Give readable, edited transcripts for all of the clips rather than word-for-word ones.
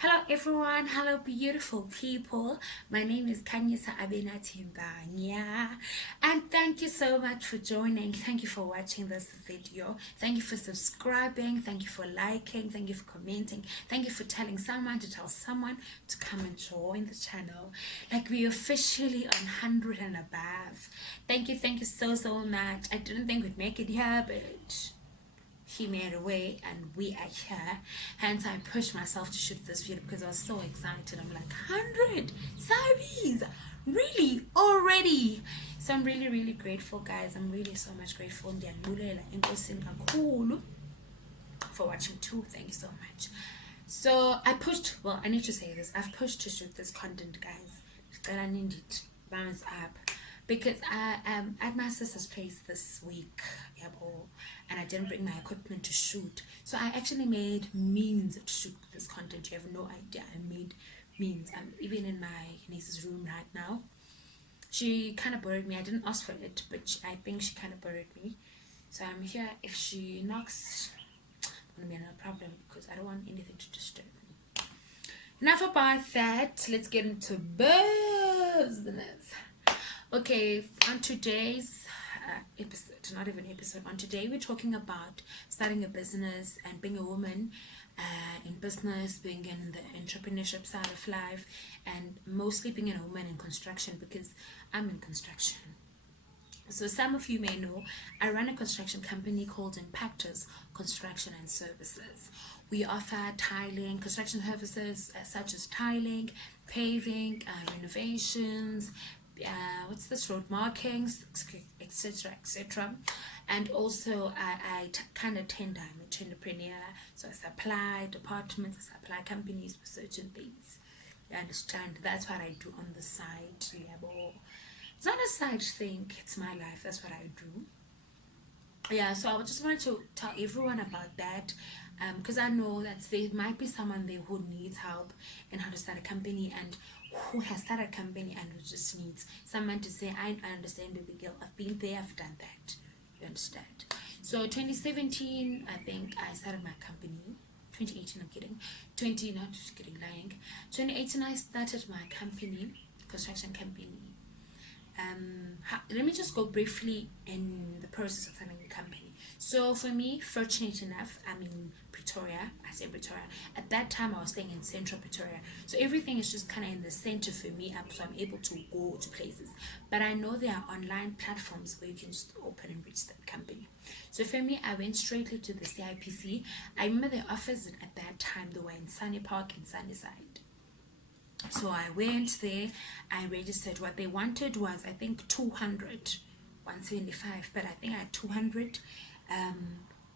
Hello everyone, hello beautiful people. My name is Kanyisa Abinatimbanya and thank you so much for joining. Thank you for watching this video. Thank you for subscribing. Thank you for liking. Thank you for commenting. Thank you for telling someone to tell someone to come and join the channel. Like we officially on 100 and above. Thank you so much. I didn't think we'd make it here, but he made a way and we are here. Hence I pushed myself to shoot this video because I was so excited. I'm like 100 subbies, really already. So I'm really grateful, guys. I'm really so much grateful for watching too. Thank you so much. So I pushed, well, I need to say this, I've pushed to shoot this content, guys. I need it bounce up because I am at my sister's place this week, and I didn't bring my equipment to shoot. So I actually made means to shoot this content. You have no idea. I made means. I'm even in my niece's room right now. She kind of borrowed me. I didn't ask for it, but I think she kind of borrowed me. So I'm here. If she knocks, it's gonna be no problem because I don't want anything to disturb me. Enough about that. Let's get into business. Okay, on today's episode, not even episode, on today we're talking about starting a business and being a woman in business, being in the entrepreneurship side of life, and mostly being a woman in construction because I'm in construction. So some of you may know I run a construction company called Impactors Construction and Services. We offer tiling, construction services such as tiling, paving, renovations, what's this, road markings, etc. And also I kind of tender, I'm a tenderpreneur, so I supply departments, I supply companies with certain things. You understand? That's what I do on the side. It's not a side thing, it's my life, that's what I do. Yeah, so I just wanted to tell everyone about that because I know that there might be someone there who needs help in how to start a company and who has started a company and who just needs someone to say, I understand, baby girl, I've been there, I've done that. You understand? So 2017, I think I started my company. 2018, I'm kidding. 2018, I started my company, construction company. Let me just go briefly in the process of starting a company. So for me, fortunate enough, I'm in Pretoria. I say Pretoria. At that time, I was staying in central Pretoria. So everything is just kind of in the center for me, so I'm able to go to places. But I know there are online platforms where you can just open and reach that company. So for me, I went straightly to the CIPC. I remember the office at that time, they were in Sunny Park and Sunnyside. So I went there, I registered. What they wanted was, I think, 200, 175, but I think I had 200.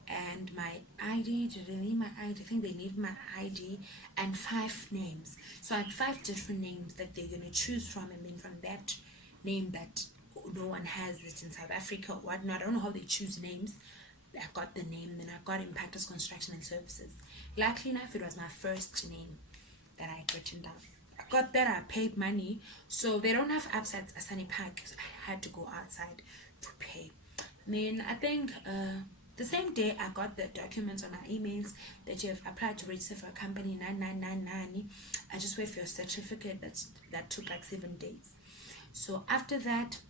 And my ID, did they need my ID? I think they need my ID and 5 names. So I had 5 different names that they're going to choose from, and then from that name that no one has it in South Africa or whatnot. I don't know how they choose names. I got the name, then I got Impactors Construction and Services. Luckily enough, it was my first name that I had written down. I got that, I paid money. So they don't have apps at Sunny Park because I had to go outside to pay. And then I think the same day I got the documents on my emails that you have applied to register for a company 9999. I just wait for your certificate. That took like 7 days. So after that,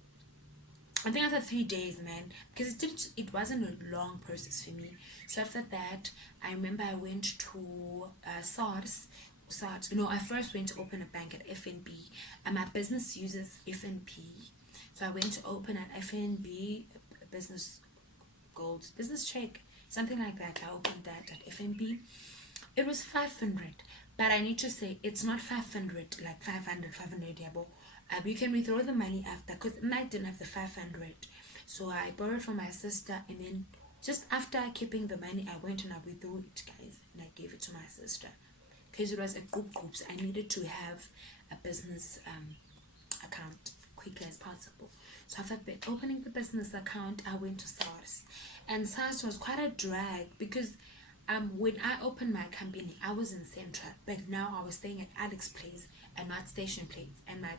I think after 3 days, man, because it wasn't a long process for me. So after that, I remember I went to SARS. No, I first went to open a bank at FNB, and my business uses FNB. So I went to open at FNB, a business gold, business check, something like that. I opened that at FNB. It was 500, but I need to say it's not 500 like 500 yabo. You can withdraw the money after, because I didn't have the 500. So I borrowed from my sister, and then just after keeping the money, I went and I withdrew it, guys, and I gave it to my sister. Because it was a group, so I needed to have a business account quickly as possible. So after opening the business account, I went to SARS, and SARS was quite a drag because when I opened my company, I was in Central, but now I was staying at Alex Place and not Station Place, and my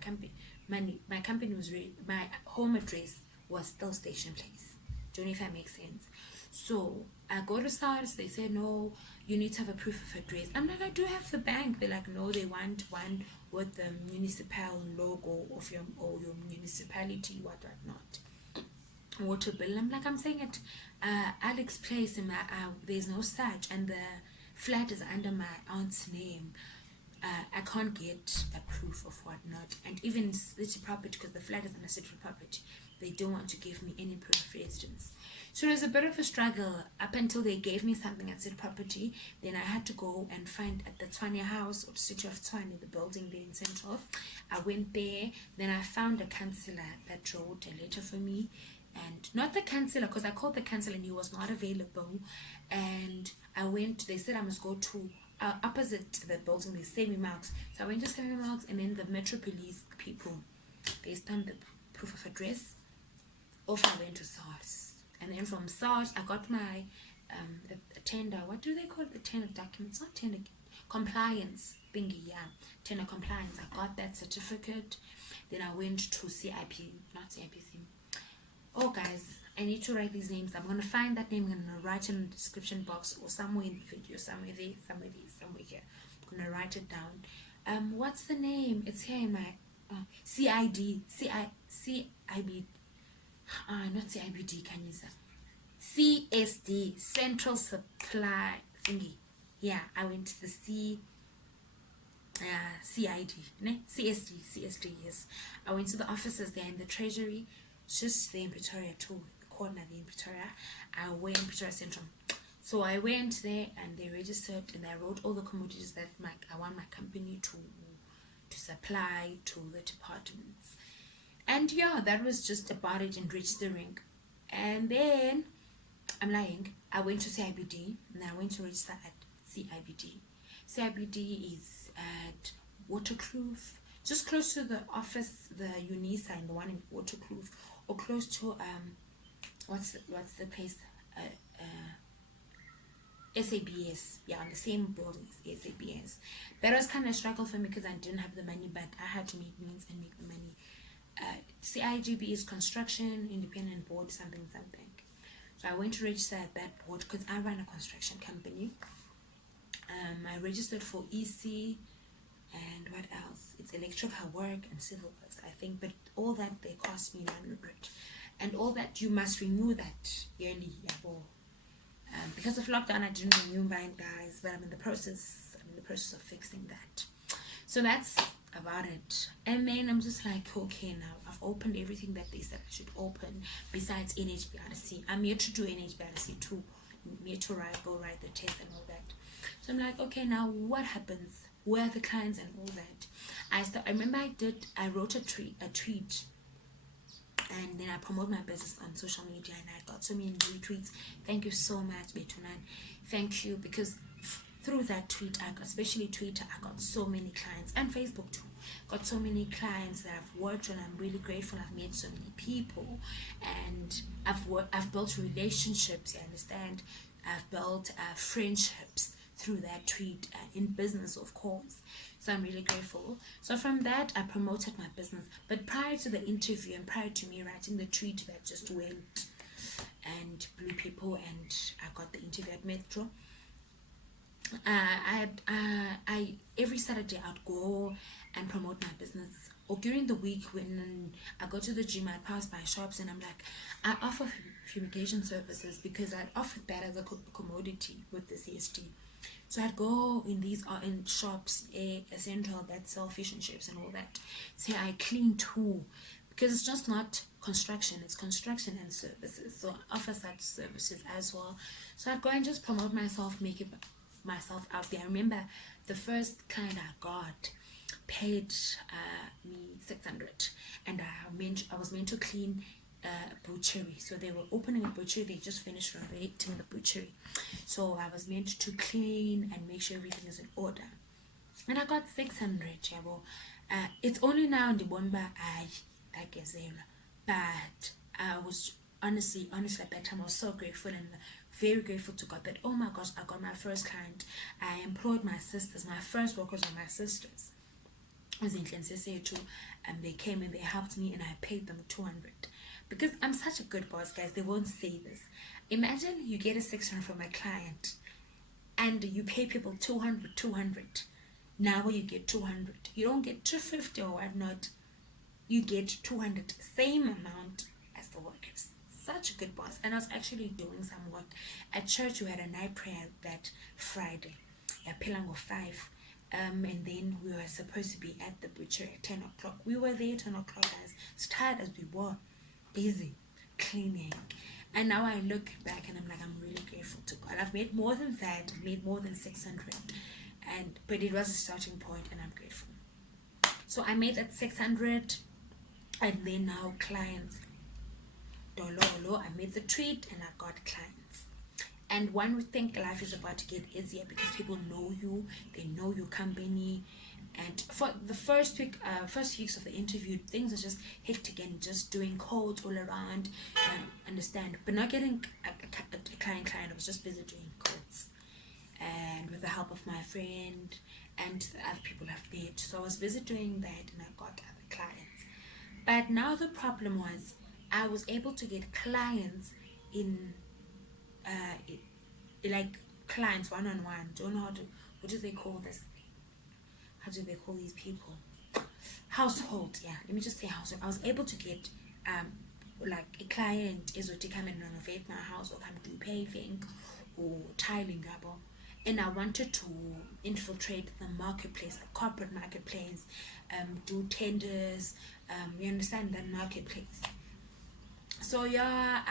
company was my home address was still Station Place. Do you know if that makes sense? So I go to SARS, they say no, you need to have a proof of address. I'm like, I do have the bank. They're like, no, they want one with the municipal logo of your municipality, what not. Water bill. I'm like, I'm saying at Alex Place in my there's no such, and the flat is under my aunt's name. I can't get a proof of whatnot, and even city property, because the flat is under city property, they don't want to give me any proof of residence. So it was a bit of a struggle up until they gave me something at city property. Then I had to go and find at the Tshwane house, or city of Tshwane, the building there in Central. I went there. Then I found a councillor that wrote a letter for me, and not the councillor, because I called the councillor and he was not available. And I went. They said I must go to opposite the building, they Semi Marks. So I went to Semi Marks, and then the Metro Police people, they stamped the proof of address. Off I went to SARS, and then from SARS I got my the tender. What do they call it? The tender documents? Not tender, compliance thingy. Yeah, tender compliance. I got that certificate. Then I went to CIP, not CIPC. Oh guys, I need to write these names. I'm gonna find that name. I'm gonna write it in the description box or somewhere in the video, somewhere there, somewhere there, somewhere here. I'm gonna write it down. What's the name? It's here in my CIB. Not CIBD, Kanisa. CSD, Central Supply thingy. Yeah, I went to the CID, ne? CSD, yes. I went to the offices there in the treasury, just there in Pretoria too, the corner there in Pretoria. I went in Pretoria Central. So I went there and they registered, and I wrote all the commodities that I want my company to supply to the departments. And yeah, that was just about it in registering. And then, I'm lying, I went to CIBD, and I went to register at CIBD. CIBD is at Waterkloof, just close to the office, the UNISA, and the one in Waterkloof, or close to what's the place, SABS. Yeah, on the same building as SABS. That was kind of a struggle for me because I didn't have the money, but I had to make means and make the money. CIGB is Construction Independent Board something. So I went to register at that board because I run a construction company. I registered for EC and what else? It's electrical work and civil works, I think, but all that they cost me 900, and all that you must renew that yearly. Because of lockdown, I didn't renew mine, guys, but I'm in the process of fixing that. So that's about it. And then I'm just like, okay, now I've opened everything that they said I should open besides NHBRC. I'm here to do NHBRC too. I'm here to go write the test and all that. So I'm like, okay, now what happens? Where are the clients and all that? I remember I wrote a tweet, and then I promote my business on social media, and I got so many retweets. Thank you so much, Betunan. Thank you, because through that tweet, especially Twitter, I got so many clients, and Facebook too. Got so many clients that I've worked on. I'm really grateful. I've met so many people, and I've built relationships. You understand? I've built friendships through that tweet, in business, of course. So I'm really grateful. So from that, I promoted my business. But prior to the interview and prior to me writing the tweet that just went and blew people, and I got the interview at Metro, I every Saturday I'd go and promote my business. Or during the week when I go to the gym, I pass by shops and I'm like, I offer fumigation services because I'd offered that as a commodity with the CST. So I'd go in these in shops, a central that sell fish and chips and all that. Say I clean too, because it's just not construction, it's construction and services. So I offer such services as well. So I'd go and just promote myself, make it myself out there. I remember the first client I got paid me 600, and I was meant to clean a butchery. So they were opening a butchery, they just finished renovating the butchery. So I was meant to clean and make sure everything is in order. And I got 600, yabo. It's only now in the Bonba I gezela. But I was honestly at that time I was so grateful and very grateful to God that, oh my gosh, I got my first client. I employed my sisters. My first workers were my sisters. I was in Klensese too, and they came and they helped me, and I paid them 200 because I'm such a good boss, guys, they won't say this. Imagine you get a 600 from a client and you pay people 200. Now you get 200. You don't get 250 or whatnot. You get 200, same amount as the workers. Such a good boss. And I was actually doing some work at church. We had a night prayer that Friday, Pilango 5. And then we were supposed to be at the butcher at 10 o'clock. We were there at 10 o'clock, guys. As tired as we were, busy cleaning. And now I look back and I'm like, I'm really grateful to God. I've made more than that. I've made more than 600. But it was a starting point, and I'm grateful. So I made that 600, and then now clients. Dolo, I made the tweet and I got clients. And one would think life is about to get easier because people know you, they know your company. And for the first weeks of the interview, things are just hectic and just doing codes all around, understand. But not getting a client. I was just busy doing codes, and with the help of my friend and the other people I've met. So I was busy doing that, and I got other clients. But now the problem was I was able to get clients in like clients one-on-one. Don't know what do they call this? How do they call these people? Household, yeah. Let me just say household. I was able to get like a client is to come and renovate my house or come do paving or tiling up. And I wanted to infiltrate the marketplace, the corporate marketplace, do tenders, you understand, that marketplace. So yeah,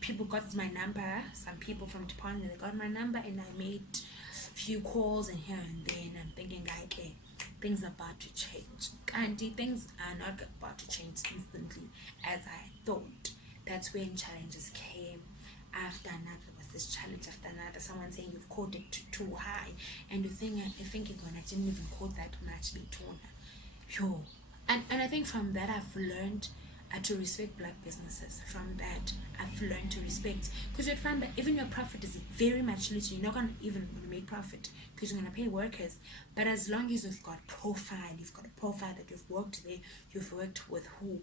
people got my number. Some people from department, they got my number, and I made a few calls and here and then. I'm thinking like, hey, things are about to change. And things are not about to change instantly as I thought. That's when challenges came. After another was this challenge after another. Someone saying you've coded too high, and you're thinking when I didn't even code that much before. And I think from that I've learned to respect black businesses. From that I've learned to respect, because you'd find that even your profit is very much little. You're not gonna even make profit because you're gonna pay workers. But as long as you've got you've got a profile that you've worked there, you've worked with who.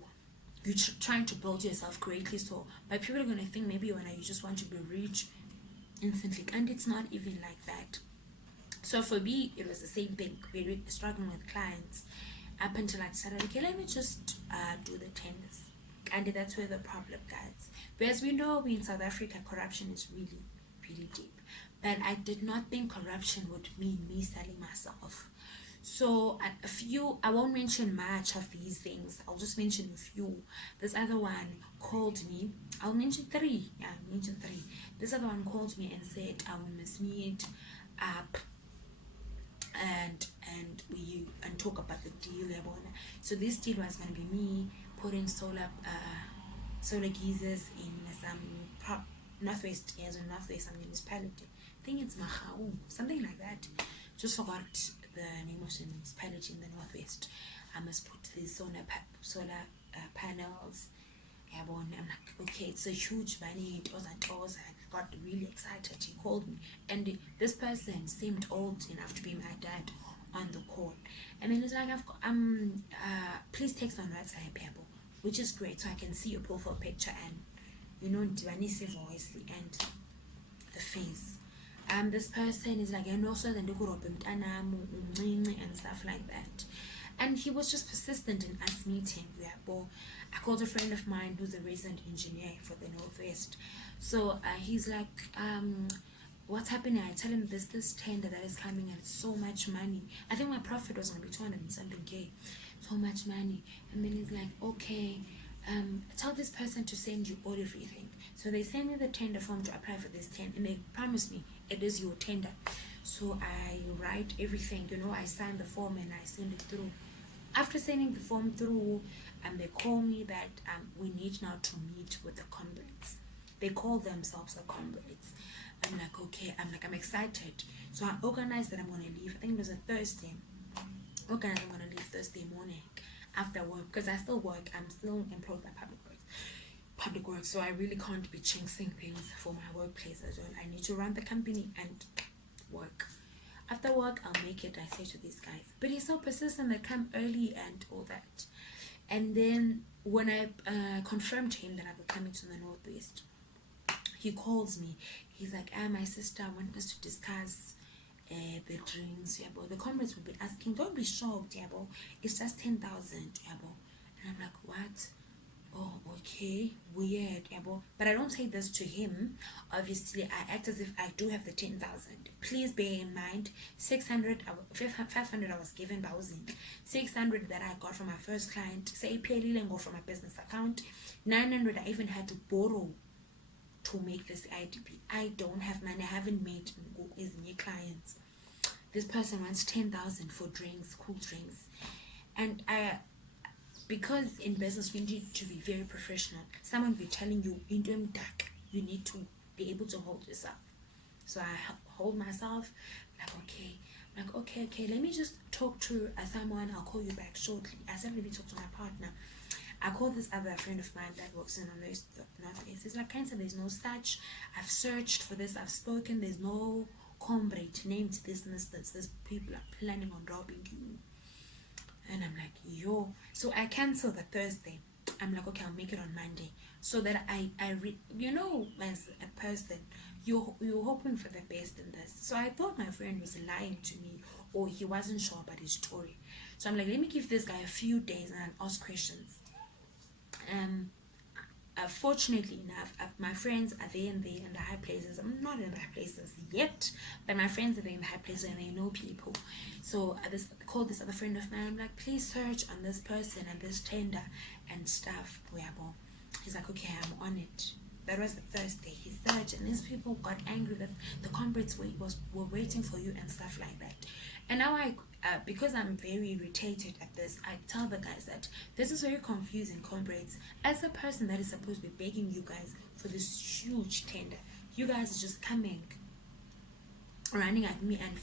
You're trying to build yourself greatly, so but people are gonna think maybe when you just want to be rich instantly, and it's not even like that. So for me, it was the same thing. We were struggling with clients up until I decided, okay, let me just do the tenders, and that's where the problem lies. But as we know, in South Africa, corruption is really, really deep. But I did not think corruption would mean me selling myself. So a few, I won't mention much of these things. I'll just mention a few. This other one called me. I'll mention three. Yeah, mention three. This other one called me and said, we must meet up and talk about the deal. So this deal was going to be me putting solar geysers in some northwest municipality. I think it's Mahau, something like that. Just forgot the name of the municipality in the northwest. I must put these solar panels. I'm like, okay, it's a huge money. I got really excited. He called me, and this person seemed old enough to be my dad on the call. And then it's like, please text on WhatsApp, which is great, so I can see your profile picture and Divanisi voice and the face. This person is like, and also and stuff like that. And he was just persistent in us meeting. I called a friend of mine who's a resident engineer for the Northwest. So he's like, what's happening? I tell him this tender that is coming and it's so much money. I think my profit was going to be 200 and something K. So much money. And then he's like, okay, tell this person to send you all everything. So they send me the tender form to apply for this tender, and they promise me it is your tender. So I write everything, I sign the form and I send it through. After sending the form through, they call me that we need now to meet with the comrades. They call themselves the comrades. I'm like, okay, I'm excited. So I organized that I'm going to leave. I think it was a Thursday. I'm going to leave Thursday morning after work, because I still work. I'm still employed by public works, so I really can't be jinxing things for my workplace as well. I need to run the company and work. After work, I'll make it, I say to these guys. But he's so persistent, they come early and all that. And then when I confirmed to him that I was coming to the Northwest, he calls me. He's like, my sister, I want us to discuss the drinks, yabo. The comrades will be asking, don't be shocked, yabo. It's just 10,000, yabo. And I'm like, what? Oh, okay, weird, yabo. But I don't say this to him. Obviously, I act as if I do have the 10,000. Please bear in mind, 500 I was given by Buzziness, 600 that I got from my first client, say pay and go from my business account, 900 I even had to borrow to make this IDP. I don't have money. I haven't made as new clients. This person wants 10,000 for drinks, cool drinks, and because in business we need to be very professional. Someone will be telling you in them dark, you need to be able to hold yourself. So I hold myself, like okay, let me just talk to someone. I'll call you back shortly. I said, let me talk to my partner. I called this other friend of mine that works in the Northeast. It's like, cancer, there's no such. I've searched for this, I've spoken, there's no comrade named this. These people are planning on robbing you. And I'm like, yo. So I cancelled the Thursday. I'm like, okay, I'll make it on Monday. So that as a person, you're hoping for the best in this. So I thought my friend was lying to me, or he wasn't sure about his story. So I'm like, let me give this guy a few days and I'll ask questions. Fortunately enough, my friends are there and they in the high places. I'm not in the high places yet, but my friends are there in the high places and they know people. So I called this other friend of mine. I'm like, please search on this person and this tender and stuff. He's like, okay, I'm on it. That was the Thursday. He searched and these people got angry that the comrades were waiting for you and stuff like that. And now because I'm very irritated at this, I tell the guys that this is very confusing, comrades. As a person that is supposed to be begging you guys for this huge tender, you guys are just coming, running at me and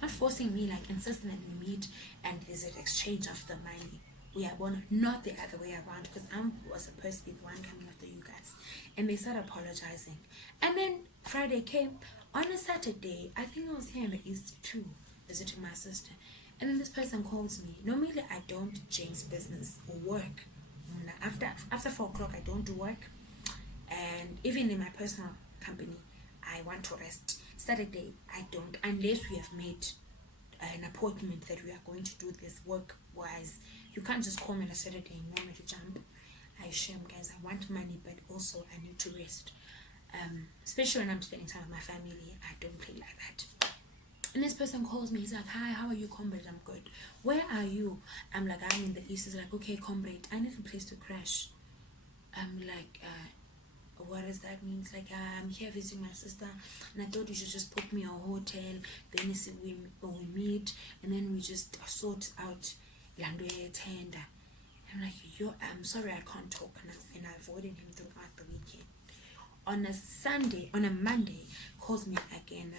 not forcing me, like insisting that we meet and there's an exchange of the money. We are one, not the other way around, because I was supposed to be the one coming after you guys. And they started apologizing. And then Friday came. On a Saturday, I think I was here in the East too, visiting my sister. And then this person calls me. Normally, I don't change business or work. After 4 o'clock, I don't do work. And even in my personal company, I want to rest. Saturday, I don't, unless we have made an appointment that we are going to do this work-wise. You can't just call me on a Saturday and want me to jump. I shame, guys. I want money, but also I need to rest. Especially when I'm spending time with my family, I don't play like that. And this person calls me. He's like, hi, how are you, comrade? I'm good. Where are you? I'm like, I'm in the East. He's like, okay, comrade, I need a place to crash. I'm like, what does that mean? It's like, I'm here visiting my sister, and I thought you should just book me a hotel. Then we meet, and then we just sort out Landwe tender. I'm like, I'm sorry, I can't talk now. And I avoided him throughout the weekend. On a Monday, calls me again.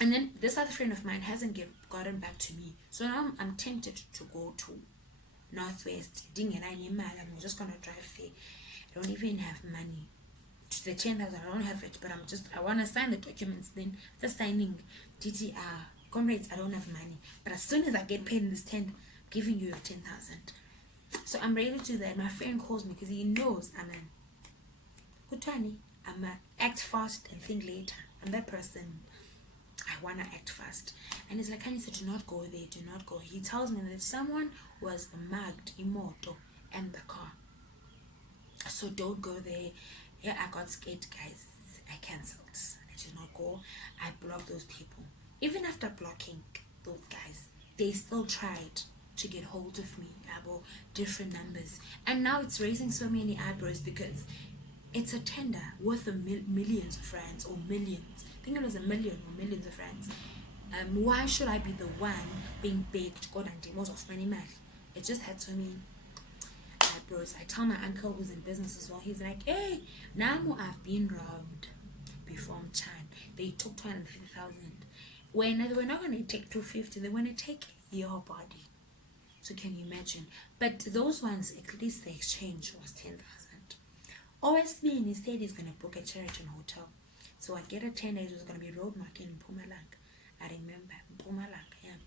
And then this other friend of mine hasn't gotten back to me. So now I'm tempted to go to Northwest. I'm just gonna drive there. I don't even have money. To the 10,000, I don't have it, but I wanna sign the documents. Then the signing, DTR, comrades, I don't have money. But as soon as I get paid in this tent, I'm giving you your 10,000. So I'm ready to do that. My friend calls me because he knows I'm a act fast and think later. I'm that person. I wanna act fast. And he's like, Anissa, do not go there, do not go. He tells me that if someone was mugged, imoto, and the car, so don't go there. Yeah, I got scared, guys. I cancelled. I did not go. I blocked those people. Even after blocking those guys, they still tried to get hold of me about different numbers. And now it's raising so many eyebrows because it's a tender worth millions of rands or millions. I think it was $1 million or millions of rands. Why should I be the one being begged God and demons of money? It just had so many eyebrows. I tell my uncle who's in business as well. He's like, hey, Namu, I've been robbed before Chan. They took 250,000. When they were not going to take 250, they want to take your body. So can you imagine? But those ones, at least the exchange was 10,000. OSB, he said he's going to book a Sheraton hotel. So I get a 10 days, it was going to be road market in Mpumalanga. I remember, Mpumalanga, yeah.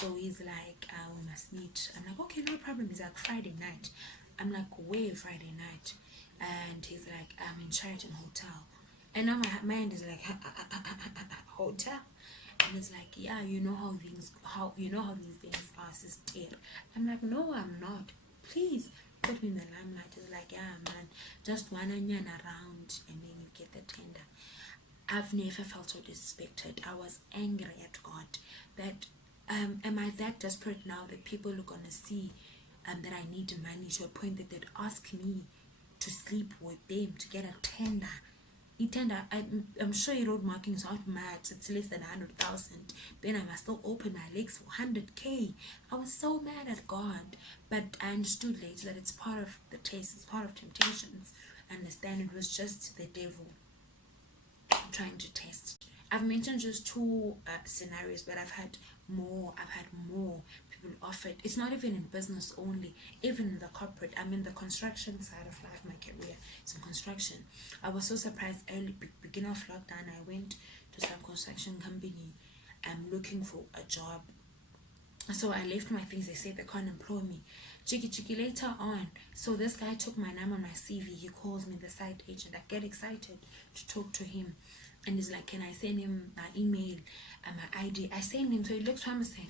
So he's like, we must meet. I'm like, okay, no problem. He's like, Friday night. I'm like, where Friday night? And he's like, I'm in Sheraton Hotel. And now my mind is like, hotel? And it's like, yeah, you know how these things are, sister. I'm like, no, I'm not. Please put me in the limelight. It's like, yeah, man, just one onion around and then you get the tender. I've never felt so disrespected. I was angry at God that am I that desperate now that people are gonna see that I need money to a point that they'd ask me to sleep with them to get a tender. Tender, I'm sure your road marking is not mad, it's less than 100,000. Then I must still open my legs for 100k. I was so mad at God, but I understood later that it's part of the test, it's part of temptations. I understand it was just the devil trying to test. I've mentioned just two scenarios, but I've had more. People offer it. It's not even in business only, even in the corporate. I'm in the construction side of life. My career is in construction. I was so surprised early beginning of lockdown. I went to some construction company. I'm looking for a job. So I left my things. They said they can't employ me. Jiggy later on. So this guy took my name on my CV. He calls me the site agent. I get excited to talk to him. And he's like, can I send him my email and my ID? I send him, so it looks promising.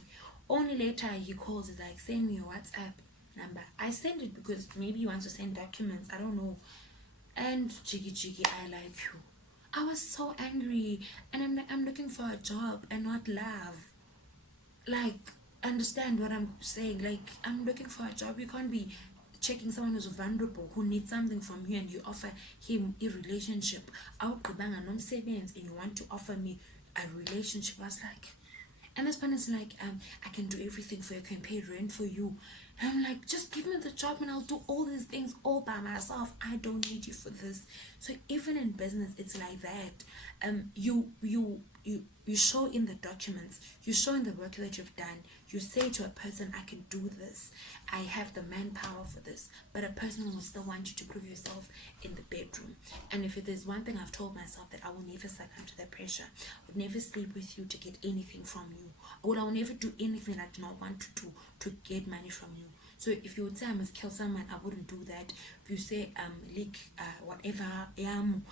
Only later he calls, he's like, send me your WhatsApp number. I send it because maybe he wants to send documents. I don't know. And Jiggy, I like you. I was so angry. And I'm like, I'm looking for a job and not love. Like, understand what I'm saying. Like, I'm looking for a job. You can't be checking someone who's vulnerable, who needs something from you, and you offer him a relationship out the bang and and you want to offer me a relationship. I was like, and this man is like, I can do everything for you, I can pay rent for you. And I'm like, just give me the job and I'll do all these things all by myself. I don't need you for this. So even in business, it's like that. You show in the documents, you show in the work that you've done. You say to a person, I can do this, I have the manpower for this, but a person will still want you to prove yourself in the bedroom. And if there's one thing I've told myself, that I will never succumb to that pressure. I would never sleep with you to get anything from you, or I will never do anything I do not want to do to get money from you. So if you would say I must kill someone, I wouldn't do that. If you say leak whatever I'm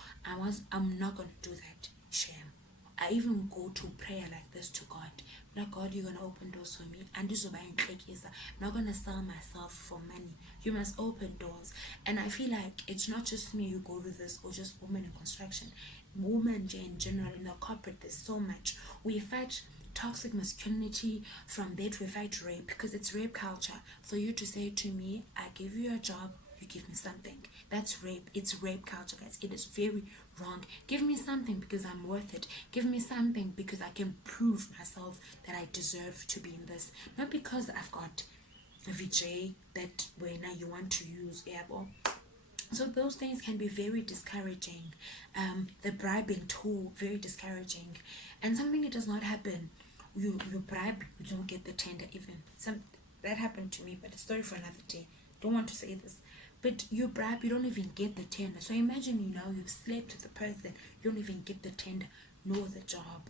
not gonna do that. Shame. I even go to prayer like this to God. Like, God, you're gonna open doors for me. And this is why I'm not gonna sell myself for money. You must open doors. And I feel like it's not just me who go with this, or just women in construction. Women in general, in the corporate, there's so much. We fight toxic masculinity. From that we fight rape, because it's rape culture. For you to say to me, I give you a job, you give me something. That's rape. It's rape culture, guys. It is very wrong. Give me something because I'm worth it. Give me something because I can prove myself that I deserve to be in this. Not because I've got a VJ that way now you want to use. Yeah, well, so those things can be very discouraging. The bribing too, very discouraging. And something that does not happen. You bribe, you don't get the tender even. That happened to me, but it's a story for another day. Don't want to say this. But you bribe, you don't even get the tender. So imagine, you've slept with the person, you don't even get the tender, nor the job.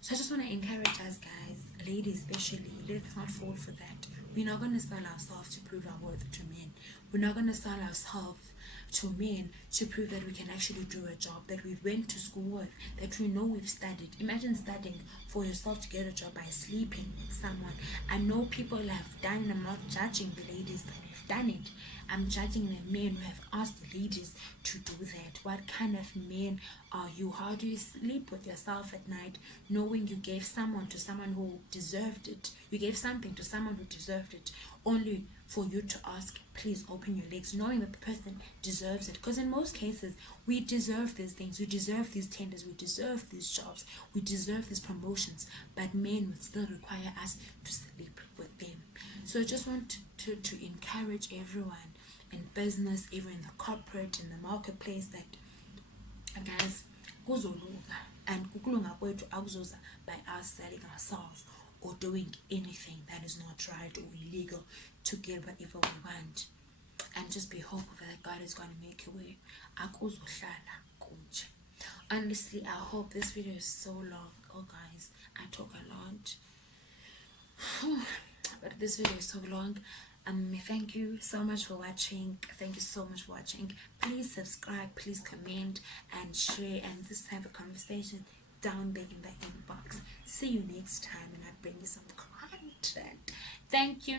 So I just want to encourage us, guys, ladies especially, let's not fall for that. We're not going to sell ourselves to prove our worth to men. We're not going to sell ourselves to men to prove that we can actually do a job that we went to school with, that we know we've studied. Imagine studying for yourself to get a job by sleeping with someone. I know people have done it. I'm not judging the ladies that have done it. I'm judging the men who have asked the ladies to do that. What kind of men are you? How do you sleep with yourself at night, knowing you gave someone to someone who deserved it? You gave something to someone who deserved it, only for you to ask, please open your legs, knowing that the person deserves it. Because in most cases, we deserve these things. We deserve these tenders. We deserve these jobs. We deserve these promotions. But men would still require us to sleep with them. So I just want to encourage everyone in business, even in the corporate, in the marketplace, that, guys, kuzolunga. And kukulunga kwethu akuzoza by us selling ourselves or doing anything that is not right or illegal to get whatever we want. And just be hopeful that God is going to make a way. Akuzohlala kunje. Honestly, I hope this video is so long. Oh guys, I talk a lot. this video is so long. Thank you so much for watching. Thank you so much for watching. Please subscribe, please comment and share, and just have a conversation down there in the inbox. See you next time, and I bring you some content. Thank you.